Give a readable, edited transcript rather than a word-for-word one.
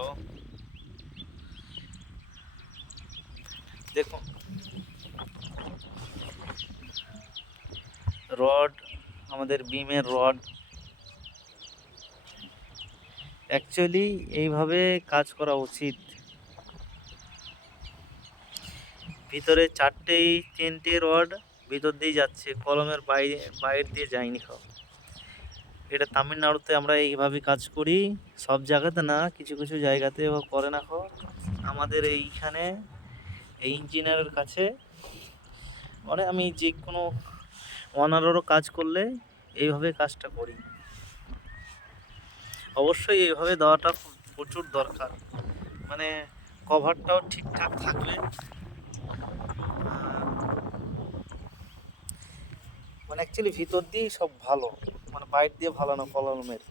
ভালো। দেখুন রড, আমাদের বিমের রড অ্যাকচুয়ালি এইভাবে কাজ করা উচিত। ভিতরে তিনটে রড ভিতর দিয়ে যাচ্ছে, কলমের বাইরে দিয়ে যায়নি। এটা তামিলনাড়ুতে আমরা এইভাবে কাজ করি, সব জায়গাতে না, কিছু কিছু জায়গাতে এভাবে করে না। আমাদের এইখানে এই ইঞ্জিনিয়ারের কাছে আমি যে কোনো অনারেরও কাজ করলে এইভাবে কাজটা করি। অবশ্যই এইভাবে দেওয়াটা প্রচুর দরকার, মানে কভারটাও ঠিকঠাক থাকবে। মানে অ্যাকচুয়ালি ভিতর দিয়েই সব ভালো, মানে বাইরে দিয়ে ভালো না কলমের।